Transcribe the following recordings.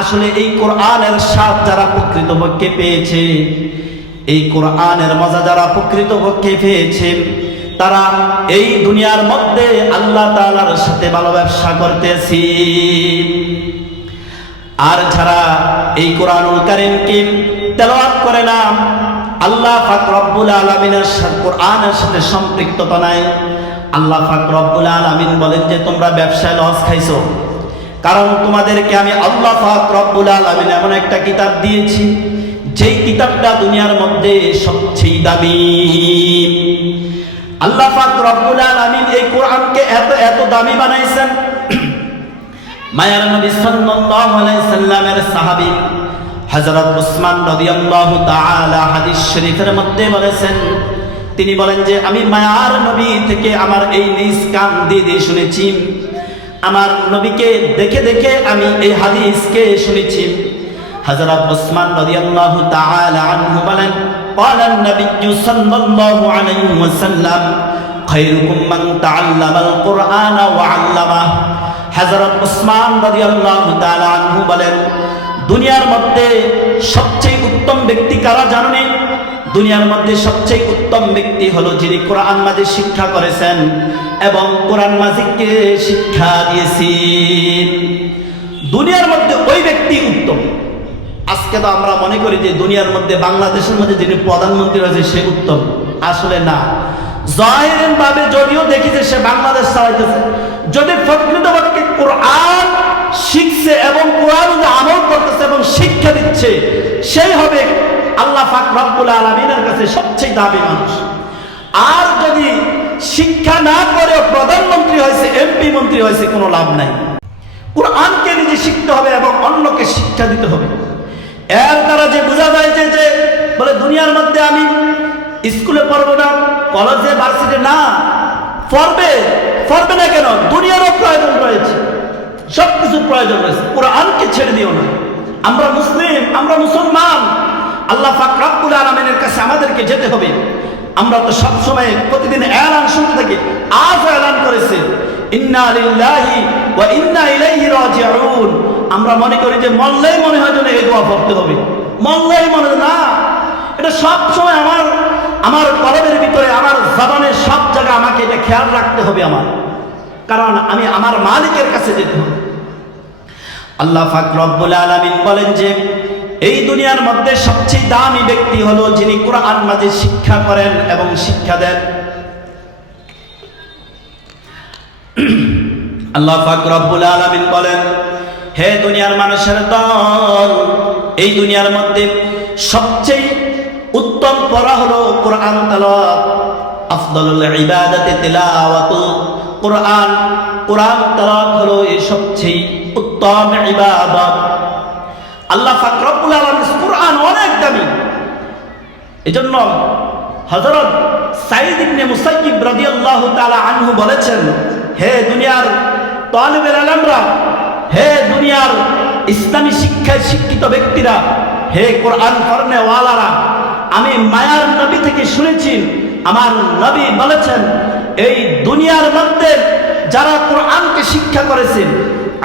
আসলে এই কোরআনের স্বাদ যারা প্রকৃতপক্ষে পেয়েছে, এই কোরআনের মজা যারা প্রকৃতপক্ষে পেয়েছে, তারা এই দুনিয়ার মধ্যে আল্লাহ তাআলার সাথে ভালো ব্যবসা করতেছি। আর যারা এই কোরআনুল কারীমকে তেলাওয়াত করে না, আল্লাহ পাক রব্বুল আলামিনের সাথে কোরআনের সাথে সম্পৃক্ততা নাই, আল্লাহ পাক রব্বুল আলামিন বলেন যে তোমরা ব্যবসায় লস খাইছো। কারণ তোমাদেরকে আমি আল্লাহ পাক রব্বুল আলামিন এমন একটা কিতাব দিয়েছি, যেই কিতাবটা দুনিয়ার মধ্যে সবচেয়ে দামি। আল্লাহ পাক রব্বুল আলামিন এই কোরআনকে এত এত দামি বানাইছেন। মায়ার নবী সাল্লাল্লাহু আলাইহি সাল্লামের সাহাবী হযরত উসমান রাদিয়াল্লাহু তাআলা হাদিস শরীফের মধ্যে বলেছেন, তিনি বলেন যে আমি মায়ার নবী থেকে আমার এই নিজ কান দিয়ে শুনেছি, আমার নবীকে দেখে দেখে আমি এই হাদিসকে শুনেছি। হযরত উসমান রাদিয়াল্লাহু তাআলা আনহু বলেন, قال النبي صلى الله عليه وسلم خيركم من تعلم القرآن وعلمه। হযরত উসমান রাদিয়াল্লাহু তাআলা আনহু বলেন, দুনিয়ার মধ্যে সবচেয়ে উত্তম ব্যক্তি কারা জানেন? দুনিয়ার মধ্যে সবচেয়ে উত্তম ব্যক্তি হলো যিনি কোরআন মাজিদ শিক্ষা করেছেন এবং কোরআন মাজিদকে শিক্ষা দিয়েছেন। দুনিয়ার মধ্যে ওই ব্যক্তি উত্তম। আজকে তো আমরা মনে করি যে দুনিয়ার মধ্যে বাংলাদেশের মধ্যে যিনি প্রধানমন্ত্রী হয়েছে সে উত্তম। আসলে না, জাহিরান ভাবে যদিও দেখি যে সে বাংলাদেশ চালাইতেছে, যদি প্রকৃতপক্ষে কোরআন শিখছে এবং কোরআন আমল করতেছে এবং শিক্ষা দিচ্ছে, সেই হবে আল্লাহ পাক রব্বুল আলামিনের কাছে সবচেয়ে দামি মানুষ। আর যদি শিক্ষা না করে প্রধানমন্ত্রী হয়েছে, এমপি মন্ত্রী হয়েছে, কোনো লাভ নাই। কোরআনকে নিজে শিখতে হবে এবং অন্যকে শিক্ষা দিতে হবে। এর দ্বারা যে বোঝা যায় যে বলে দুনিয়ার মধ্যে আমি স্কুলে পড়বো না, কলেজে ভার্সিটি না, পড়বে না কেন? দুনিয়ারও প্রয়োজন রয়েছে, সবকিছুর প্রয়োজন রয়েছে, কোরআনকে ছেড়ে দিও না। আমরা মুসলিম, আমরা মুসলমান, আল্লাহ পাক রব্বুল আলামিনের কাছে আমাদেরকে যেতে হবে। আমরা তো সব সময় প্রতিদিন এলান শুনতে থাকি, আজ এলান করেছে ইন্না লিল্লাহি ওয়া ইন্না ইলাইহি রাজিউন। আমরা মনে করি যে মরলেই মনে হয় যেন এই দোয়া পড়তে হবে, মরলেই মনে না। এটা সব সময় আমার কলমের ভিতরে, আমার জবানের সব জায়গায় আমাকে এটা খেয়াল রাখতে হবে আমার, কারণ আমি আমার মালিকের কাছে যেতে হবে। আল্লাহ পাক রব্বুল আলামিন বলেন যে এই দুনিয়ার মধ্যে সবচেয়ে দামি ব্যক্তি হলো যিনি কোরআন মাজিদ শিক্ষা করেন এবং শিক্ষা দেন। আল্লাহ পাক রব্বুল আলামিন বলেন, হে দুনিয়ার মানুষের দল, এই দুনিয়ার মধ্যে সবচেয়ে উত্তম পড়া হলো কোরআন তেলাওয়াত। আফদালুল ইবাদাতি তিলাওয়াতুল কোরআন। কোরআন তেলাওয়াত হলো এই সবচেয়ে উত্তম ইবাদত। আল্লাহ পাক রব্বুল আলামিন কোরআন অনেক দামি। এজন্য হযরত সাঈদ ইবনে মুসাইয়্যিব রাদিয়াল্লাহু তাআলা আনহু বলেছেন, হে দুনিয়ার তালিবে ইলমরা, হে দুনিয়ার ইসলামী শিক্ষায় শিক্ষিত ব্যক্তিরা, হে কোরআন পড়নে ওয়ালারা, আমি মায়ার নবী থেকে শুনেছি, আমার নবী বলেছেন এই দুনিয়ার মধ্যে যারা কোরআনকে শিক্ষা করেছেন,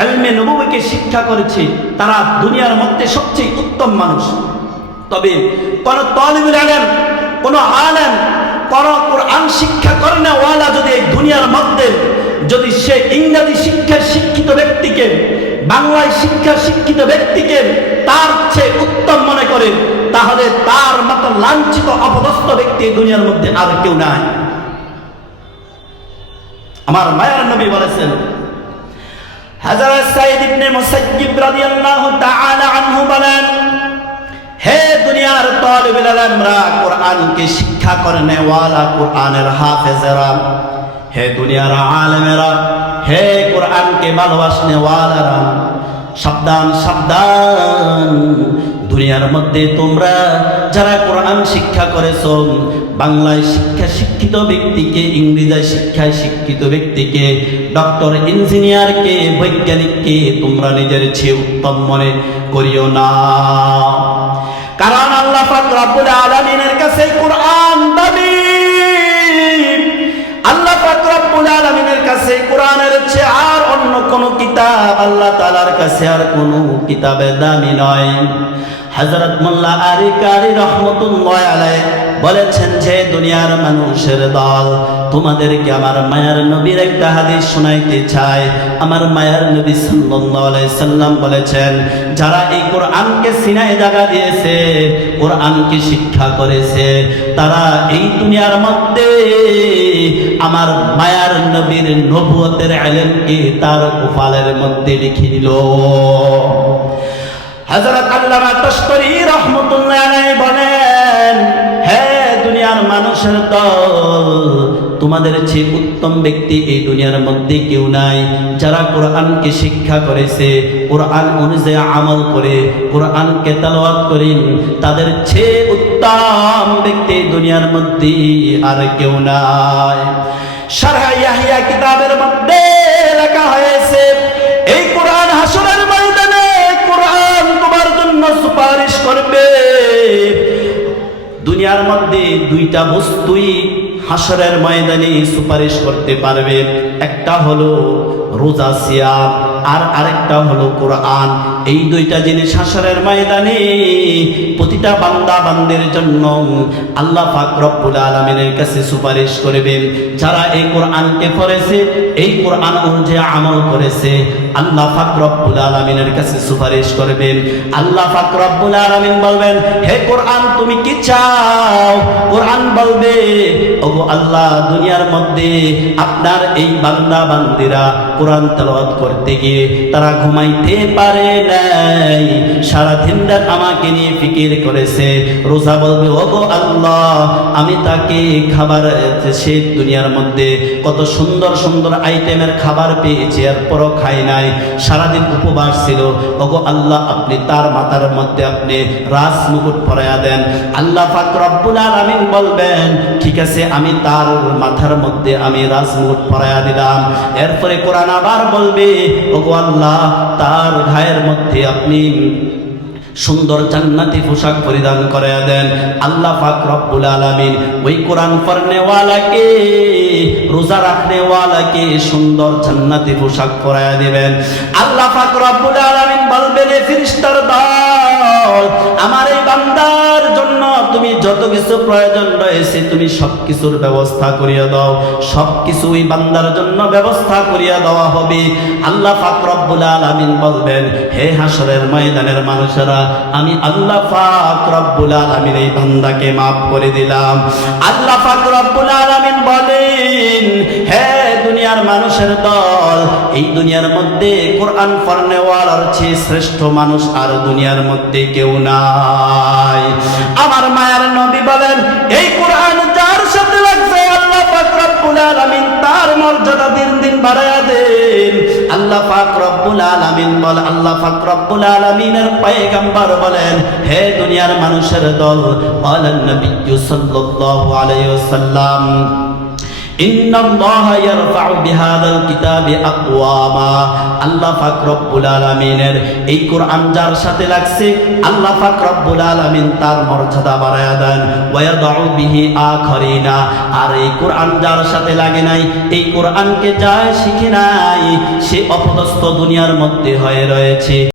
ইলমে নবুয়্যিকে শিক্ষা করেছে, তারা দুনিয়ার মধ্যে সবচেয়ে উত্তম মানুষ। তবে কোন তালিবুল ইলম, কোন আলেম, কোন কোরআন শিক্ষা করে না ওয়ালা যদি এই দুনিয়ার মধ্যে যদি সে ইংরেজি শিক্ষায় শিক্ষিত ব্যক্তিকে, বাংলায় শিক্ষা শিক্ষিত ব্যক্তিকে তার চেয়ে উত্তম মনে করে, তাহলে তার মতো লাঞ্ছিত অপদস্থ ব্যক্তি দুনিয়ার মধ্যে আর কেউ নাই। আমার মায়ার নবী বলেছেন, হযরত সাঈদ ইবনে মুসাইয়্যিব রাদিয়াল্লাহু তাআলা আনহু বলেন, হে দুনিয়ার তালিবুল ইলমরা, কোরআনকে শিক্ষা করে নেওয়ালা, কোরআনের হাফেজেরা, হে দুনিয়ার আলেমেরা, হে কোরআনকে ভালোবাসনেওয়ালারা, সাবধান সাবধান। দুনিয়ার মধ্যে তোমরা যারা কোরআন শিক্ষা করেছো, বাংলায় শিক্ষা শিক্ষিত ব্যক্তিকে, ইংরেজি শিক্ষায় শিক্ষিত ব্যক্তিকে, ডক্টর, ইঞ্জিনিয়ারকে, বৈজ্ঞানিককে তোমরা নিজের চেয়ে উত্তম মনে করিও না। কারণ আল্লাহ পাক রব্বুল আলামিনের কাছে কোরআন দামি। আল্লাহ পাক রব্বুল আলামিনের কাছে কাছে কোরআনের চেয়ে আর অন্য কোনো কিতাব আল্লাহ তাআলার কাছে আর কোনো কিতাবের দামি নয়। হযরত মোল্লা আলী কারি রহমতুল্লাহ আলাইহি বলেছেন যে দুনিয়ার মানুষের দল, তোমাদেরকে আমার মায়ার নবীর একটা হাদিস শোনাইতে চাই। আমার মায়ার নবী সাল্লাল্লাহু আলাইহি সাল্লাম বলেছেন, যারা এই কোরআনকে সিনায় জায়গা দিয়েছে, কোরআনকে শিক্ষা করেছে, তারা এই দুনিয়ার মধ্যে আমার মায়ার নবীর নবুয়তের ইলমকে তার কপালের মধ্যে লিখে নিল। হযরত আল্লামা তাশতারী রাহমাতুল্লাহ আলাইহি বলেন, হে দুনিয়ার মানুষের দল, তোমাদের চেয়ে উত্তম ব্যক্তি এই দুনিয়ার মধ্যে কেউ নাই। যারা কোরআনকে শিক্ষা করেছে, কোরআন অনুযায়ী আমল করে, কোরআনকে তেলাওয়াত করেন, তাদের চেয়ে উত্তম ব্যক্তি দুনিয়ার মধ্যে আর কেউ নাই। শারহ ইয়াহইয়া কিতাবের মধ্যে লেখা হয়েছে, এই কোরআন হাসরের ময়দানে কোরআন তোমার জন্য সুপারিশ করবে। দুনিয়ার মধ্যে দুইটা বস্তুই হাসরের ময়দানে সুপারিশ করতে পারবে, একটা হলো রোজা সিয়াম আর আরেকটা হলো কোরআন। এই দুইটা জিনিস হাসরের ময়দানে প্রতিটা বান্দা বান্দির জন্য আল্লাহ পাক রব্বুল আলামিনের কাছে সুপারিশ করবেন। যারা এই কোরআনকে পড়েছে, এই কোরআন অনুযায়ী আমল করেছে, আল্লাহ পাক রব্বুল আলামিনের কাছে সুপারিশ করবেন। আল্লাহ পাক রব্বুল আলামিন বলবেন, হে কোরআন তুমি কি চাও? কোরআন বলবে, ওগো আল্লাহ, দুনিয়ার মধ্যে আপনার এই বান্দা বান্দিরা কোরআন তেলাওয়াত করতে গিয়ে তারা ঘুমাইতে পারে নাই, সারাদিন রাত আমাকে নিয়ে ফিকির করেছে। রোজা বলবে, ওগো আল্লাহ, আমি তাকে খাবার, সে দুনিয়ার মধ্যে কত সুন্দর সুন্দর আইটেমের খাবার পেয়েছে, এরপরও খাই নাই, সারাদিন উপবাস ছিল। ওগো আল্লাহ, আপনি তার মাথার মধ্যে আপনি রাজ মুকুট পরাইয়া দেন। আল্লাহ পাক রব্বুল আলামিন বলবেন, ঠিক আছে, আমি তার মাথার মধ্যে আমি রাজ মুকুট পরাইয়া দিলাম। এরপরে কোরআন আবার বলবে, ওগো আল্লাহ, তার গায়ের মধ্যে আপনি সুন্দর জান্নাতি পোশাক পরিধান করাইয়া দেন। আল্লাহ পাক রব্বুল আলামিন ওই কোরআন পড়নেওয়ালাকে, রোজা রাখনেওয়ালাকে সুন্দর জান্নাতি পোশাক পরাইয়া দিবেন। আল্লাহ পাক রব্বুল আলামিন বলবেন, এ ফেরেশতার দল, আমার এই বান্দার জন্য তুমি যত কিছু প্রয়োজন রয়েছে তুমি সবকিছুর ব্যবস্থা করিয়া দাও। সবকিছু ওই বান্দার জন্য ব্যবস্থা করিয়া দেওয়া হবে। আল্লাহ পাক রব্বুল আলামিন বলবেন, হে হাসরের ময়দানের মানুষেরা, আমি আল্লাহ পাক রব্বুল আলামিন এই বান্দাকে maaf করে দিলাম। আল্লাহ পাক রব্বুল আলামিন বলেন, হে দুনিয়ার মানুষের দল, এই দুনিয়ার মধ্যে কোরআন পড়নেওয়ালার চেয়ে শ্রেষ্ঠ মানুষ আর দুনিয়ার মধ্যে কেউ নাই। আমার মায়ার নবী বলেন, এই কোরআন যার সাথে লাগছে, আল্লাহ পাক রব্বুল আলামিন তার মর্যাদা দিন দিন বাড়ায়া দেন। আল্লাহ পাক রব্বুল আলামিন বল, আল্লাহ পাক রব্বুল আলামিনের পয়গম্বর বলেন, হে দুনিয়ার মানুষের দল, বলেন নবী সাল্লাল্লাহু আলাইহি ওয়াসাল্লাম, ইন্নাল্লাহা ইয়ারফাউ বিহাদাল কিতাবি আকওয়ামা। আল্লাহ পাক রব্বুল আলামিনের এই কোরআন যার সাথে লাগছে, আল্লাহ পাক রব্বুল আলামিন তার মর্যাদা বাড়ায়া দেন। ওয়া ইয়াদউ বিহি আখারিনা। আর এই কোরআন যার সাথে লাগে নাই, এই কোরআনকে যা শিখে নাই, সে অপদস্থ দুনিয়ার মধ্যে হয়ে রয়েছে।